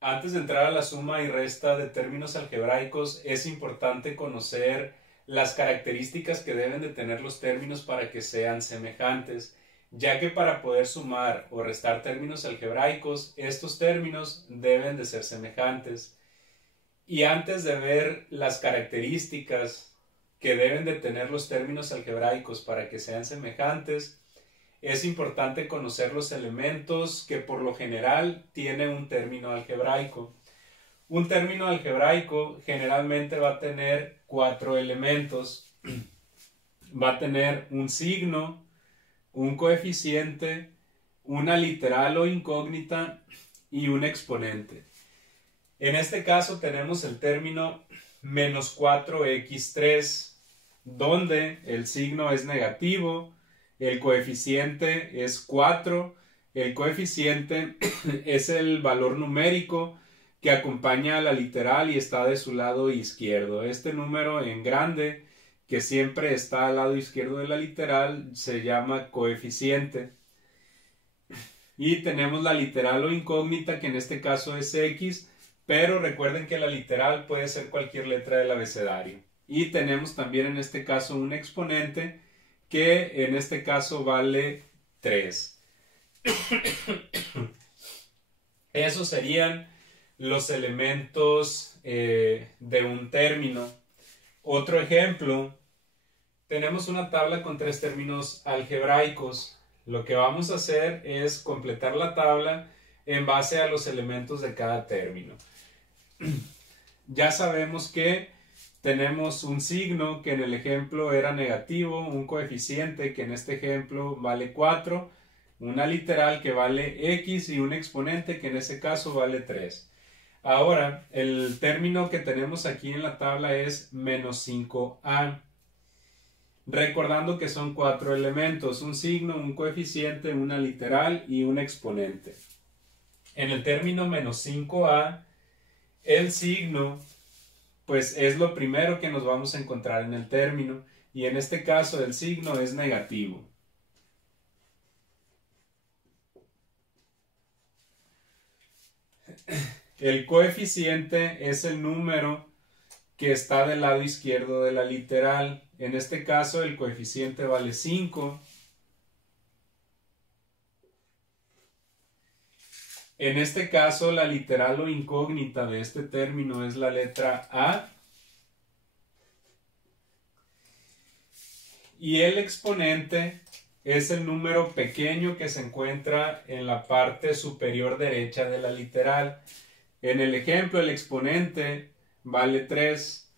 Antes de entrar a la suma y resta de términos algebraicos, es importante conocer las características que deben de tener los términos para que sean semejantes, ya que para poder sumar o restar términos algebraicos, estos términos deben de ser semejantes. Y antes de ver las características que deben de tener los términos algebraicos para que sean semejantes, es importante conocer los elementos que por lo general tiene un término algebraico. Un término algebraico generalmente va a tener 4 elementos. Va a tener un signo, un coeficiente, una literal o incógnita y un exponente. En este caso tenemos el término menos 4x3, donde el signo es negativo, el coeficiente es 4, el coeficiente es el valor numérico que acompaña a la literal y está de su lado izquierdo. Este número en grande, que siempre está al lado izquierdo de la literal, se llama coeficiente. Y tenemos la literal o incógnita, que en este caso es x, pero recuerden que la literal puede ser cualquier letra del abecedario. Y tenemos también en este caso un exponente, que en este caso vale 3. Esos serían los elementos de un término. Otro ejemplo, tenemos una tabla con 3 términos algebraicos. Lo que vamos a hacer es completar la tabla en base a los elementos de cada término. Ya sabemos que tenemos un signo que en el ejemplo era negativo, un coeficiente que en este ejemplo vale 4, una literal que vale x y un exponente que en este caso vale 3. Ahora, el término que tenemos aquí en la tabla es menos 5a. Recordando que son 4 elementos, un signo, un coeficiente, una literal y un exponente. En el término menos 5a, el signo pues es lo primero que nos vamos a encontrar en el término, y en este caso el signo es negativo. El coeficiente es el número que está del lado izquierdo de la literal. En este caso el coeficiente vale 5. En este caso la literal o incógnita de este término es la letra A. Y el exponente es el número pequeño que se encuentra en la parte superior derecha de la literal. En el ejemplo, el exponente vale 3.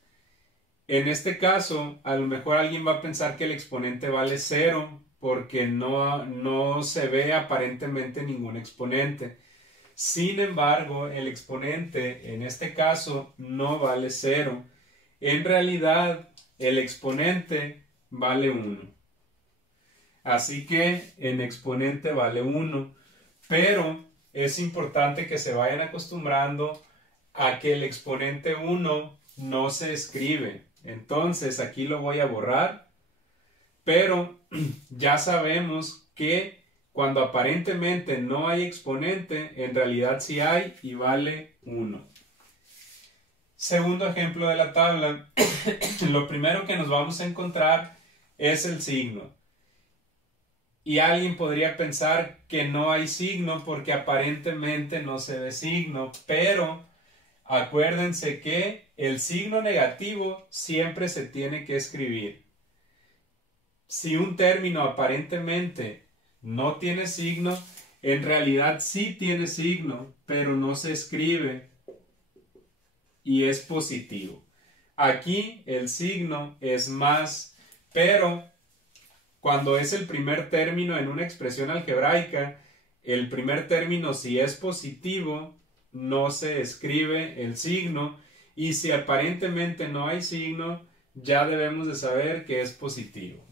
En este caso, a lo mejor alguien va a pensar que el exponente vale 0 porque no se ve aparentemente ningún exponente. Sin embargo, el exponente en este caso no vale 0. En realidad, el exponente vale 1. Así que en exponente vale 1. Pero es importante que se vayan acostumbrando a que el exponente 1 no se escribe. Entonces aquí lo voy a borrar. Pero ya sabemos que cuando aparentemente no hay exponente, en realidad sí hay y vale 1. Segundo ejemplo de la tabla. Lo primero que nos vamos a encontrar es el signo. Y alguien podría pensar que no hay signo porque aparentemente no se ve signo, pero acuérdense que el signo negativo siempre se tiene que escribir. Si un término aparentemente no tiene signo, en realidad sí tiene signo, pero no se escribe y es positivo. Aquí el signo es más, pero cuando es el primer término en una expresión algebraica, el primer término, si es positivo, no se escribe el signo, y si aparentemente no hay signo, ya debemos de saber que es positivo.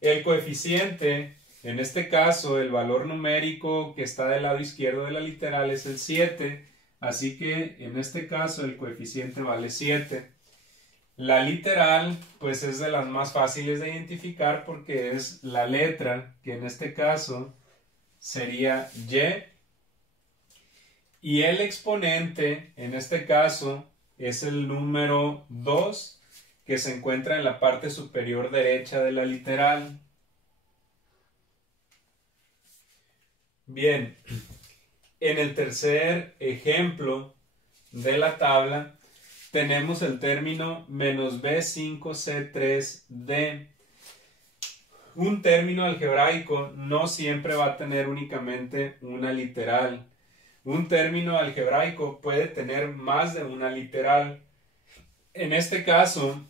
El coeficiente, en este caso, el valor numérico que está del lado izquierdo de la literal es el 7, así que en este caso el coeficiente vale 7. La literal, pues es de las más fáciles de identificar porque es la letra, que en este caso sería Y. Y el exponente, en este caso, es el número 2, que se encuentra en la parte superior derecha de la literal. Bien, en el tercer ejemplo de la tabla tenemos el término menos B5C3D. Un término algebraico no siempre va a tener únicamente una literal. Un término algebraico puede tener más de una literal. En este caso,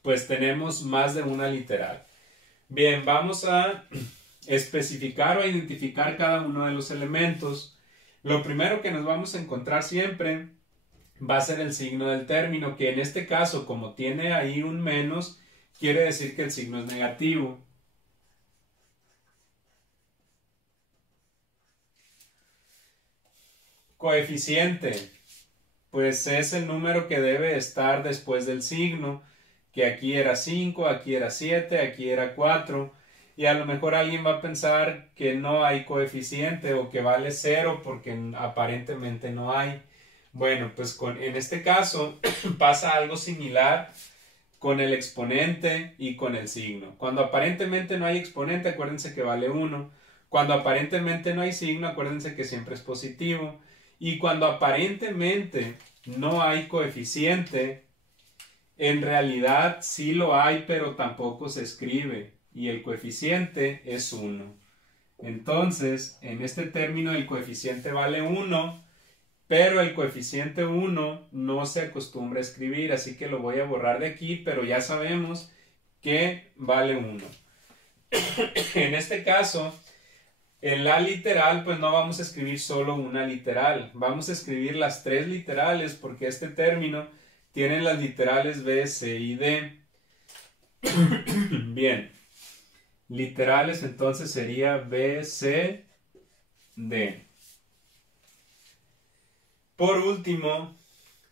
pues tenemos más de una literal. Bien, vamos a especificar o identificar cada uno de los elementos. Lo primero que nos vamos a encontrar siempre va a ser el signo del término, que en este caso, como tiene ahí un menos, quiere decir que el signo es negativo. Coeficiente, pues es el número que debe estar después del signo, que aquí era 5, aquí era 7, aquí era 4, y a lo mejor alguien va a pensar que no hay coeficiente o que vale 0 porque aparentemente no hay. Bueno, pues en este caso pasa algo similar con el exponente y con el signo. Cuando aparentemente no hay exponente, acuérdense que vale 1. Cuando aparentemente no hay signo, acuérdense que siempre es positivo. Y cuando aparentemente no hay coeficiente, en realidad sí lo hay, pero tampoco se escribe. Y el coeficiente es 1. Entonces, en este término el coeficiente vale 1, pero el coeficiente 1 no se acostumbra a escribir, así que lo voy a borrar de aquí, pero ya sabemos que vale 1. En este caso, en la literal, pues no vamos a escribir solo una literal, vamos a escribir las 3 literales porque este término tiene las literales B, C y D. Bien, literales entonces sería B, C, D. Por último,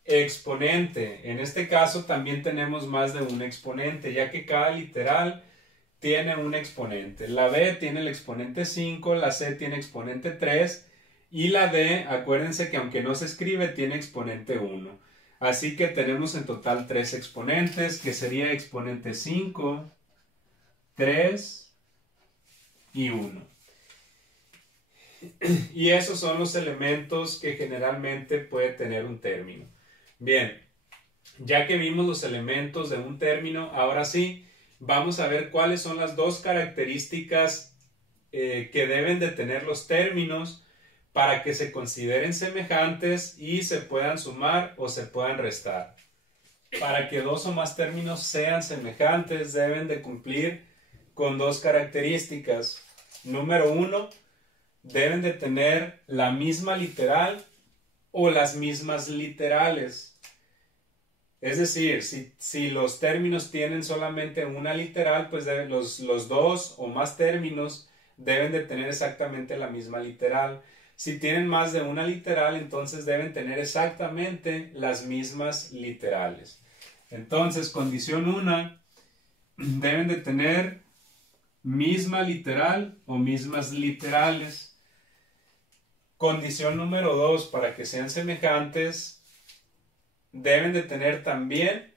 exponente. En este caso también tenemos más de un exponente, ya que cada literal tiene un exponente. La B tiene el exponente 5, la C tiene exponente 3 y la D, acuérdense que aunque no se escribe, tiene exponente 1. Así que tenemos en total 3 exponentes, que sería exponente 5, 3 y 1. Y esos son los elementos que generalmente puede tener un término. Bien, ya que vimos los elementos de un término, ahora sí, vamos a ver cuáles son las 2 características que deben de tener los términos para que se consideren semejantes y se puedan sumar o se puedan restar. Para que 2 o más términos sean semejantes, deben de cumplir con 2 características. Número 1, deben de tener la misma literal o las mismas literales. Es decir, si los términos tienen solamente una literal, pues los 2 o más términos deben de tener exactamente la misma literal. Si tienen más de una literal, entonces deben tener exactamente las mismas literales. Entonces, condición 1, deben de tener misma literal o mismas literales. Condición número 2, para que sean semejantes, deben de tener también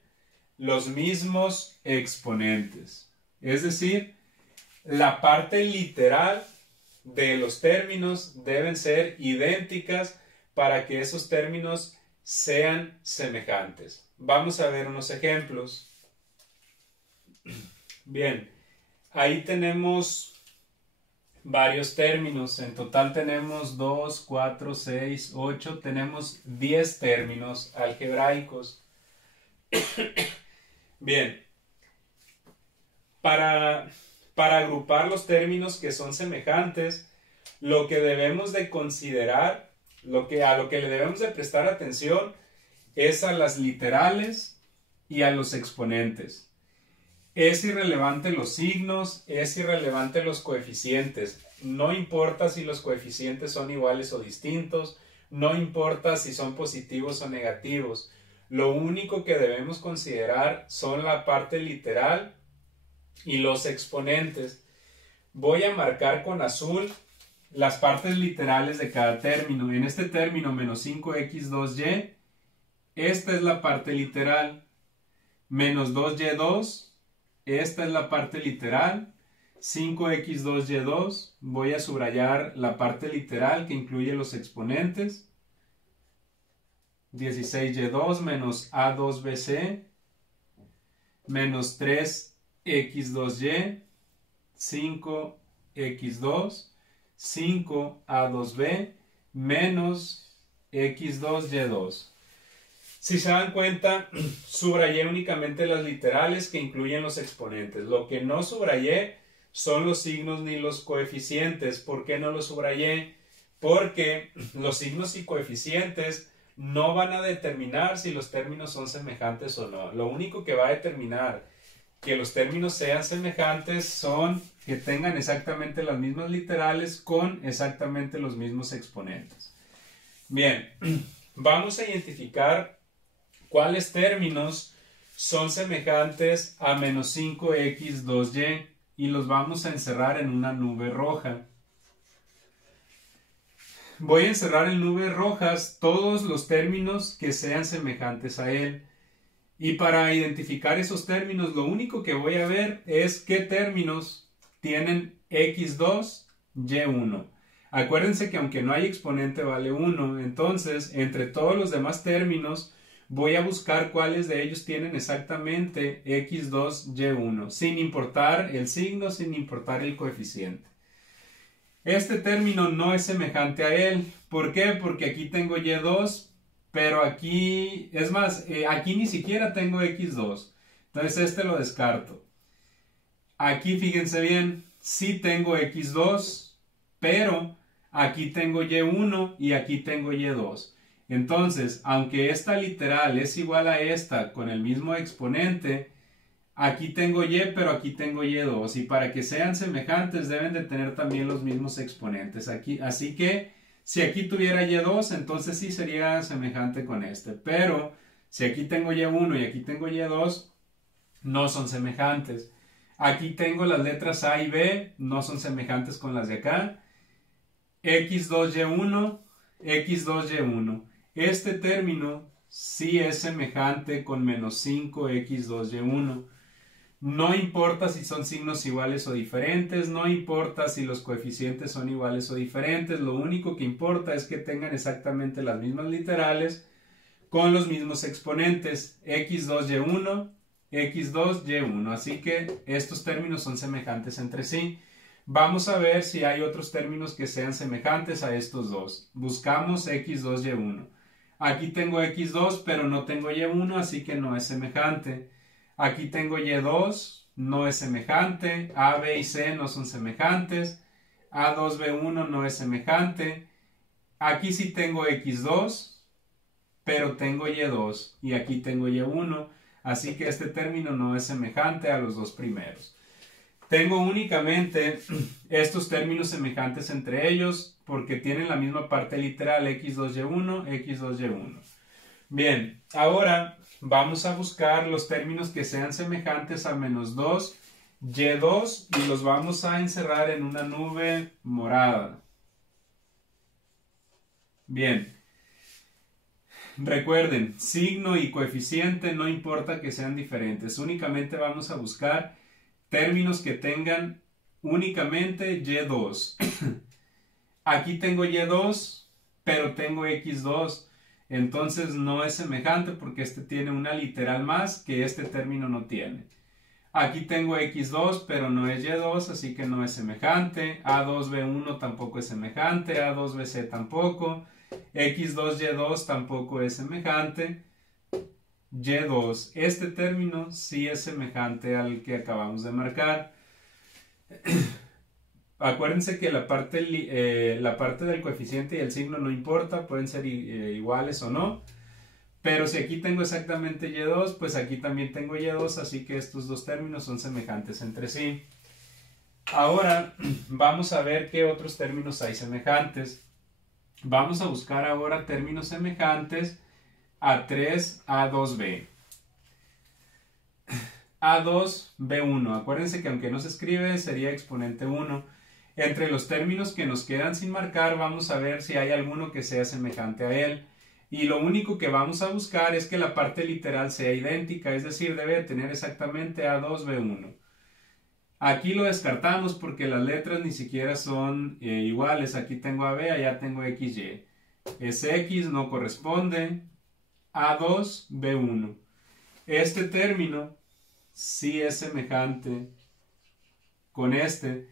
los mismos exponentes. Es decir, la parte literal de los términos deben ser idénticas para que esos términos sean semejantes. Vamos a ver unos ejemplos. Bien, ahí tenemos varios términos. En total tenemos 2, 4, 6, 8. Tenemos 10 términos algebraicos. Bien, para agrupar los términos que son semejantes, lo que debemos de considerar, a lo que le debemos de prestar atención es a las literales y a los exponentes. Es irrelevante los signos, es irrelevante los coeficientes. No importa si los coeficientes son iguales o distintos, no importa si son positivos o negativos. Lo único que debemos considerar son la parte literal y los exponentes. Voy a marcar con azul las partes literales de cada término. En este término menos 5x2y, esta es la parte literal. Menos 2y2, esta es la parte literal. 5x2y2, voy a subrayar la parte literal que incluye los exponentes. 16y2 menos a2bc menos 3x2y, 5x2, 5a2b menos x2y2. Si se dan cuenta, subrayé únicamente las literales que incluyen los exponentes. Lo que no subrayé son los signos ni los coeficientes. ¿Por qué no los subrayé? Porque los signos y coeficientes no van a determinar si los términos son semejantes o no. Lo único que va a determinar que los términos sean semejantes son que tengan exactamente las mismas literales con exactamente los mismos exponentes. Bien, vamos a identificar cuáles términos son semejantes a menos 5x2y y los vamos a encerrar en una nube roja. Voy a encerrar en nubes rojas todos los términos que sean semejantes a él. Y para identificar esos términos, lo único que voy a ver es qué términos tienen x2, y1. Acuérdense que aunque no hay exponente vale 1, entonces entre todos los demás términos voy a buscar cuáles de ellos tienen exactamente x2, y1, sin importar el signo, sin importar el coeficiente. Este término no es semejante a él. ¿Por qué? Porque aquí tengo y2, pero aquí, es más, aquí ni siquiera tengo x2. Entonces este lo descarto. Aquí fíjense bien, sí tengo x2, pero aquí tengo y1 y aquí tengo y2. Entonces, aunque esta literal es igual a esta con el mismo exponente, aquí tengo y, pero aquí tengo y2. Y para que sean semejantes deben de tener también los mismos exponentes. Así que si aquí tuviera y2, entonces sí sería semejante con este. Pero si aquí tengo y1 y aquí tengo y2, no son semejantes. Aquí tengo las letras A y B, no son semejantes con las de acá. x2y1, x2y1. Este término sí es semejante con menos 5x2y1. No importa si son signos iguales o diferentes, no importa si los coeficientes son iguales o diferentes, lo único que importa es que tengan exactamente las mismas literales con los mismos exponentes, x2y1, x2y1. Así que estos términos son semejantes entre sí. Vamos a ver si hay otros términos que sean semejantes a estos dos. Buscamos x2y1. Aquí tengo x2, pero no tengo y1, así que no es semejante. Aquí tengo y2, no es semejante. A, B y C no son semejantes. A2, B1 no es semejante. Aquí sí tengo x2, pero tengo y2. Y aquí tengo y1. Así que este término no es semejante a los dos primeros. Tengo únicamente estos términos semejantes entre ellos porque tienen la misma parte literal x2y1, x2y1. Bien, ahora vamos a buscar los términos que sean semejantes a menos 2, y2 y los vamos a encerrar en una nube morada. Bien, recuerden, signo y coeficiente no importa que sean diferentes, únicamente vamos a buscar términos que tengan únicamente y2. Aquí tengo y2, pero tengo x2. Entonces no es semejante porque este tiene una literal más que este término no tiene. Aquí tengo x2, pero no es y2, así que no es semejante. A2b1 tampoco es semejante. A2bc tampoco. x2y2 tampoco es semejante. y2. Este término sí es semejante al que acabamos de marcar. Acuérdense que la parte del coeficiente y el signo no importa, pueden ser iguales o no. Pero si aquí tengo exactamente y2, pues aquí también tengo y2, así que estos dos términos son semejantes entre sí. Ahora vamos a ver qué otros términos hay semejantes. Vamos a buscar ahora términos semejantes a 3A2B. A2B1. Acuérdense que aunque no se escribe sería exponente 1. Entre los términos que nos quedan sin marcar, vamos a ver si hay alguno que sea semejante a él. Y lo único que vamos a buscar es que la parte literal sea idéntica, es decir, debe de tener exactamente A2B1. Aquí lo descartamos porque las letras ni siquiera son iguales. Aquí tengo AB, allá tengo XY. Ese X no corresponde. A2, B1. Este término sí es semejante con este.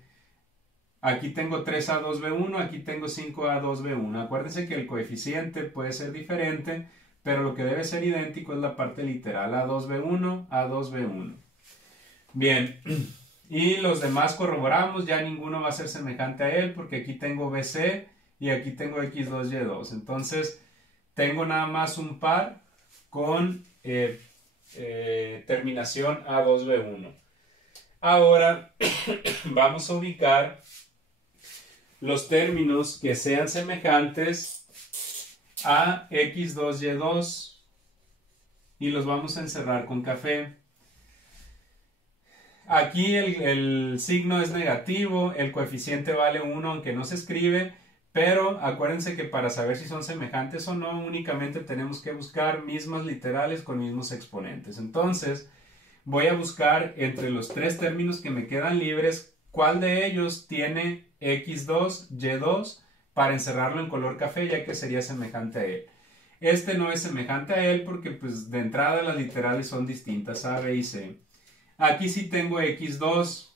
Aquí tengo 3A2B1, aquí tengo 5A2B1. Acuérdense que el coeficiente puede ser diferente, pero lo que debe ser idéntico es la parte literal. A2B1, A2B1. Bien, y los demás corroboramos, ya ninguno va a ser semejante a él, porque aquí tengo BC y aquí tengo X2Y2. Entonces, tengo nada más un par con terminación A2B1. Ahora vamos a ubicar los términos que sean semejantes a X2Y2 y los vamos a encerrar con café. Aquí el signo es negativo, el coeficiente vale 1 aunque no se escribe, pero acuérdense que para saber si son semejantes o no, únicamente tenemos que buscar mismas literales con mismos exponentes. Entonces, voy a buscar entre los tres términos que me quedan libres, cuál de ellos tiene X2, Y2, para encerrarlo en color café, ya que sería semejante a él. Este no es semejante a él porque pues de entrada las literales son distintas, A, B y C. Aquí sí tengo X2,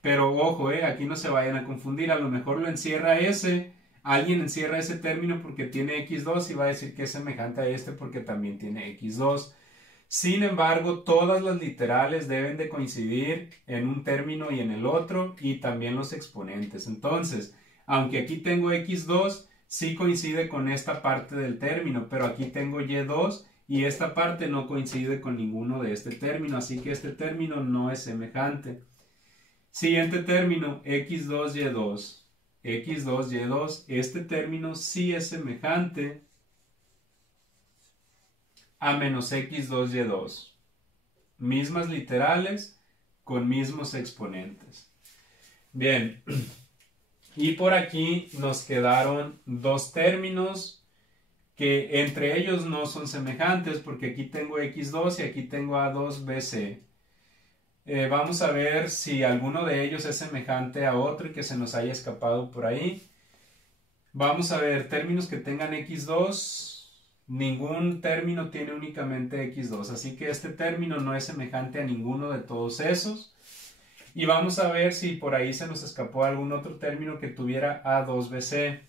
pero ojo, aquí no se vayan a confundir, a lo mejor lo encierra ese, alguien encierra ese término porque tiene X2 y va a decir que es semejante a este porque también tiene X2. Sin embargo, todas las literales deben de coincidir en un término y en el otro, y también los exponentes. Entonces, aunque aquí tengo X2, sí coincide con esta parte del término, pero aquí tengo Y2 y esta parte no coincide con ninguno de este término, así que este término no es semejante. Siguiente término, X2Y2. X2Y2, este término sí es semejante a menos X2Y2. Mismas literales con mismos exponentes. Bien, y por aquí nos quedaron dos términos que entre ellos no son semejantes porque aquí tengo X2 y aquí tengo A2BC. Vamos a ver si alguno de ellos es semejante a otro y que se nos haya escapado por ahí. Vamos a ver términos que tengan X2. Ningún término tiene únicamente X2, así que este término no es semejante a ninguno de todos esos. Y vamos a ver si por ahí se nos escapó algún otro término que tuviera A2BC.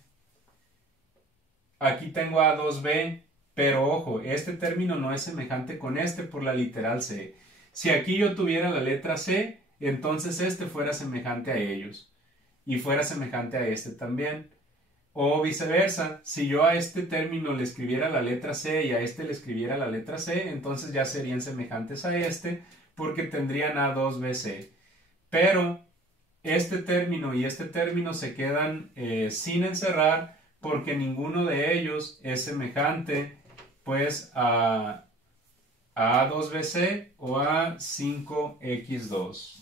Aquí tengo A2B, pero ojo, este término no es semejante con este por la literal C. Si aquí yo tuviera la letra C, entonces este fuera semejante a ellos y fuera semejante a este también. O viceversa, si yo a este término le escribiera la letra C y a este le escribiera la letra C, entonces ya serían semejantes a este porque tendrían A2BC. Pero este término y este término se quedan sin encerrar porque ninguno de ellos es semejante pues a A2BC o a 5X2.